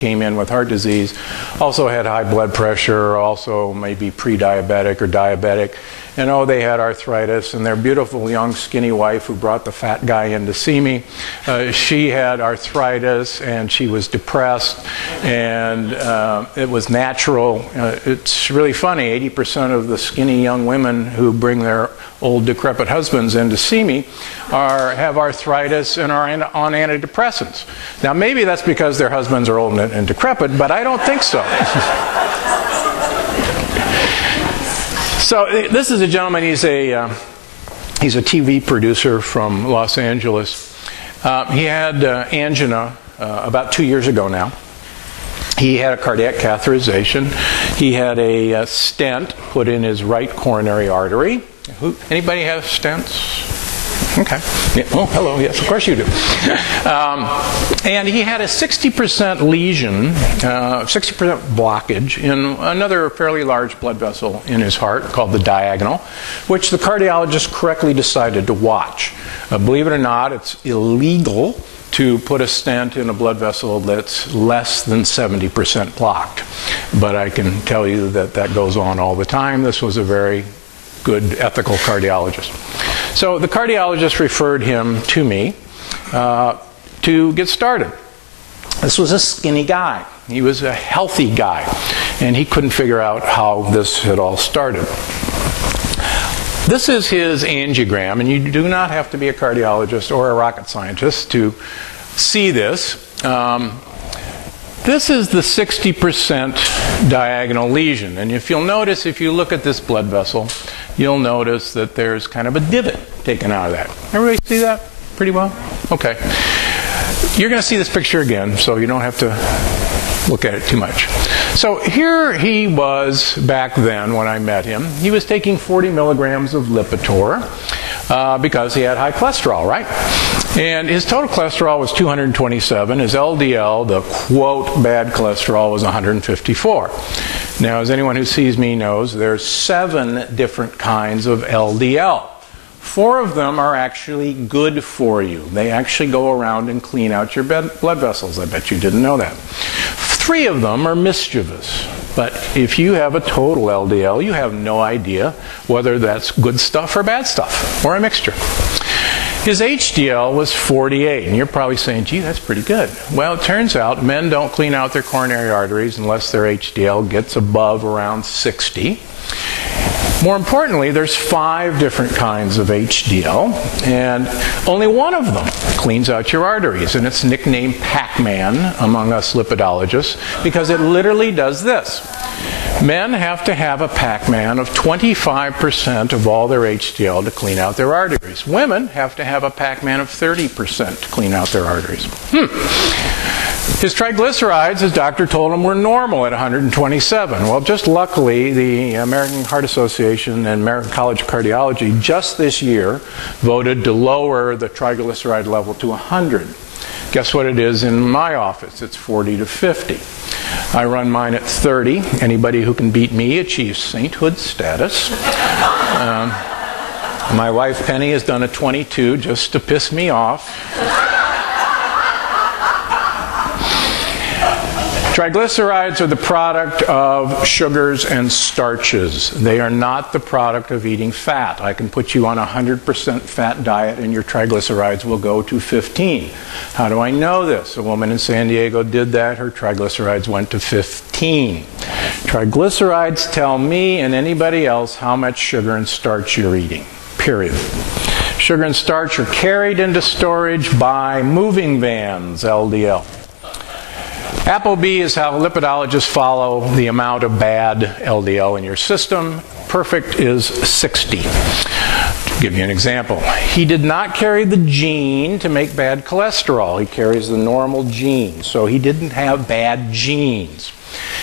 came in with heart disease, also had high blood pressure, also maybe pre-diabetic or diabetic, and oh, they had arthritis, and their beautiful young skinny wife who brought the fat guy in to see me, she had arthritis and she was depressed, and it was natural. It's really funny, 80% of the skinny young women who bring their old decrepit husbands in to see me have arthritis and are on antidepressants. Now maybe that's because their husbands are old and decrepit, but I don't think so. So this is a gentleman, he's a TV producer from Los Angeles. He had angina about 2 years ago now. He had a cardiac catheterization. He had a stent put in his right coronary artery. Anybody have stents? Okay. Yeah. Oh, hello. Yes, of course you do. And he had a 60% lesion, 60% blockage in another fairly large blood vessel in his heart called the diagonal, which the cardiologist correctly decided to watch. Believe it or not, it's illegal to put a stent in a blood vessel that's less than 70% blocked. But I can tell you that that goes on all the time. This was a very good ethical cardiologist. So the cardiologist referred him to me to get started. This was a skinny guy. He was a healthy guy, and he couldn't figure out how this had all started. This is his angiogram, and you do not have to be a cardiologist or a rocket scientist to see this. This is the 60% diagonal lesion, and if you'll notice, if you look at this blood vessel, you'll notice that there's kind of a divot taken out of that. Everybody see that pretty well? Okay. You're going to see this picture again, so you don't have to look at it too much. So here he was back then when I met him. He was taking 40 milligrams of Lipitor because he had high cholesterol, right? And his total cholesterol was 227. His LDL, the quote bad cholesterol, was 154. Now, as anyone who sees me knows, there's 7 different kinds of LDL. 4 of them are actually good for you. They actually go around and clean out your blood vessels. I bet you didn't know that. 3 of them are mischievous. But if you have a total LDL, you have no idea whether that's good stuff or bad stuff, or a mixture. His HDL was 48, and you're probably saying, gee, that's pretty good. Well, it turns out men don't clean out their coronary arteries unless their HDL gets above around 60. More importantly, there's 5 different kinds of HDL, and only one of them cleans out your arteries, and it's nicknamed Pac-Man among us lipidologists because it literally does this. Men have to have a Pac-Man of 25% of all their HDL to clean out their arteries. Women have to have a Pac-Man of 30% to clean out their arteries. His triglycerides, his doctor told him, were normal at 127. Well, just luckily, the American Heart Association and American College of Cardiology just this year voted to lower the triglyceride level to 100. Guess what it is in my office? It's 40 to 50. I run mine at 30. Anybody who can beat me achieves sainthood status. My wife Penny has done a 22 just to piss me off. Triglycerides are the product of sugars and starches. They are not the product of eating fat. I can put you on a 100% fat diet and your triglycerides will go to 15. How do I know this? A woman in San Diego did that. Her triglycerides went to 15. Triglycerides tell me and anybody else how much sugar and starch you're eating. Period. Sugar and starch are carried into storage by moving vans, LDL. ApoB is how lipidologists follow the amount of bad LDL in your system. Perfect is 60. To give you an example, he did not carry the gene to make bad cholesterol. He carries the normal gene, so he didn't have bad genes.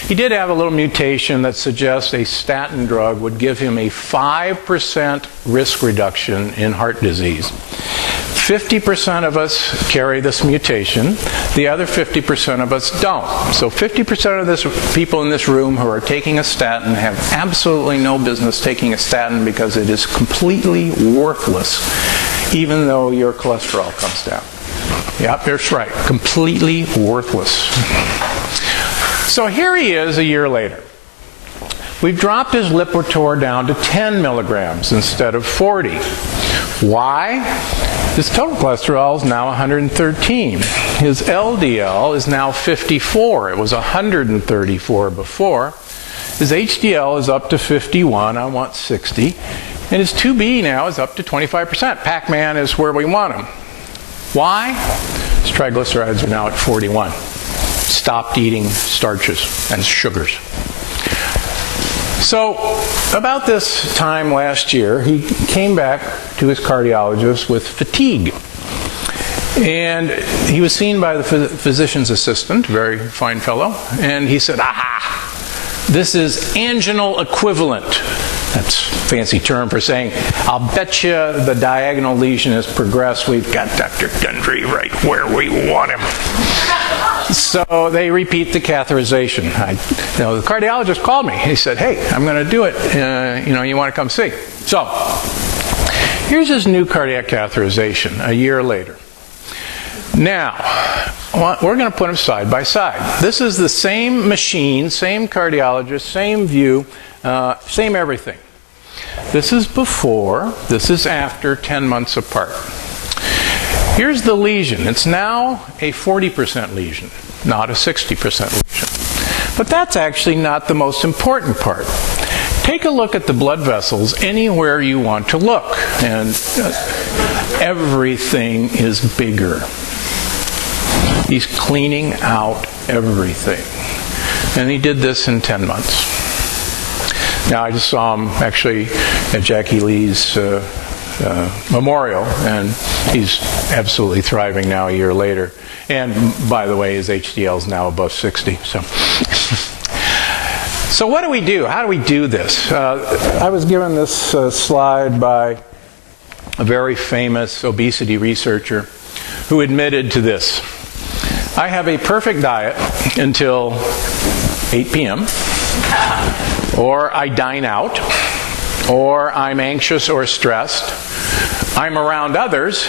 He did have a little mutation that suggests a statin drug would give him a 5% risk reduction in heart disease. 50% of us carry this mutation. The other 50% of us don't. So 50% of this people in this room who are taking a statin have absolutely no business taking a statin because it is completely worthless, even though your cholesterol comes down. Yep, that's right. Completely worthless. So here he is a year later. We've dropped his Lipitor down to 10 milligrams instead of 40. Why? His total cholesterol is now 113. His LDL is now 54. It was 134 before. His HDL is up to 51. I want 60. And his 2B now is up to 25%. Pac-Man is where we want him. Why? His triglycerides are now at 41. Stopped eating starches and sugars. So about this time last year, he came back to his cardiologist with fatigue. And he was seen by the physician's assistant, very fine fellow, and he said, aha, this is anginal equivalent. That's a fancy term for saying, I'll bet you the diagonal lesion has progressed. We've got Dr. Gundry right where we want him. So they repeat the catheterization. The cardiologist called me. He said, hey, I'm going to do it. You want to come see? So here's his new cardiac catheterization a year later. Now, we're going to put them side by side. This is the same machine, same cardiologist, same view, same everything. This is before, this is after, 10 months apart. Here's the lesion. It's now a 40% lesion, not a 60% lesion. But that's actually not the most important part. Take a look at the blood vessels anywhere you want to look, and everything is bigger. He's cleaning out everything. And he did this in 10 months. Now, I just saw him actually at Jackie Lee's memorial, and he's absolutely thriving now a year later. And by the way, his HDL is now above 60. So what do we do? How do we do this? I was given this slide by a very famous obesity researcher who admitted to this. I have a perfect diet until 8 p.m., or I dine out, or I'm anxious or stressed, I'm around others,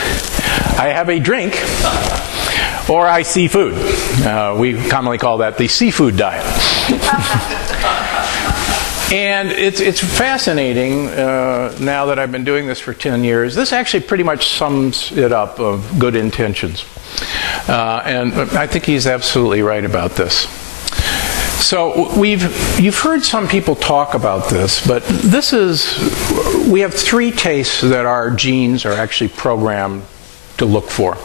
I have a drink, or I see food. We commonly call that the seafood diet. And it's fascinating, now that I've been doing this for 10 years, this actually pretty much sums it up of good intentions. And I think he's absolutely right about this. So you've heard some people talk about this, but we have 3 tastes that our genes are actually programmed to look for.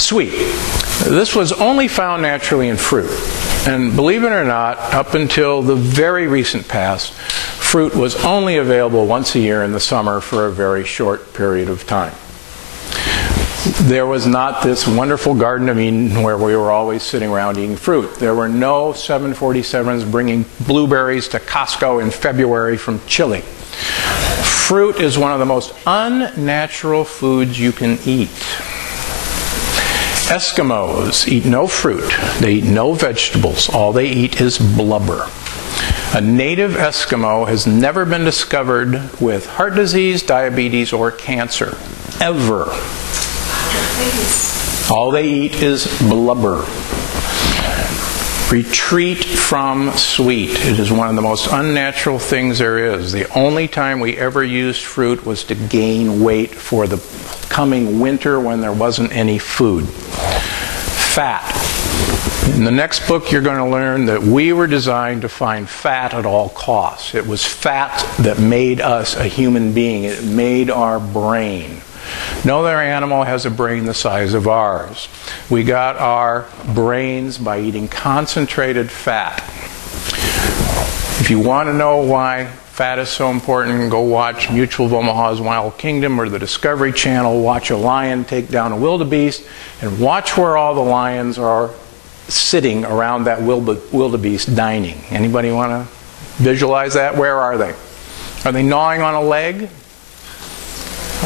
Sweet. This was only found naturally in fruit. And believe it or not, up until the very recent past, fruit was only available once a year in the summer for a very short period of time. There was not this wonderful Garden of Eden where we were always sitting around eating fruit. There were no 747s bringing blueberries to Costco in February from Chile. Fruit is one of the most unnatural foods you can eat. Eskimos eat no fruit. They eat no vegetables. All they eat is blubber. A native Eskimo has never been discovered with heart disease, diabetes, or cancer. Ever. All they eat is blubber. Retreat from sweet. It is one of the most unnatural things there is. The only time we ever used fruit was to gain weight for the coming winter when there wasn't any food. Fat. In the next book you're going to learn that we were designed to find fat at all costs. It was fat that made us a human being. It made our brain. No other animal has a brain the size of ours. We got our brains by eating concentrated fat. If you want to know why fat is so important, go watch Mutual of Omaha's Wild Kingdom or the Discovery Channel. Watch a lion take down a wildebeest and watch where all the lions are sitting around that wildebeest dining. Anybody want to visualize that? Where are they? Are they gnawing on a leg?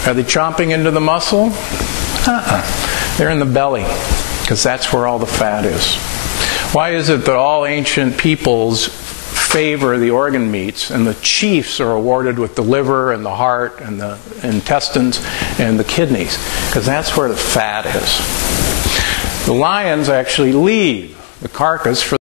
Are they chomping into the muscle? They're in the belly, because that's where all the fat is. Why is it that all ancient peoples favor the organ meats, and the chiefs are awarded with the liver and the heart and the intestines and the kidneys? Because that's where the fat is. The lions actually leave the carcass for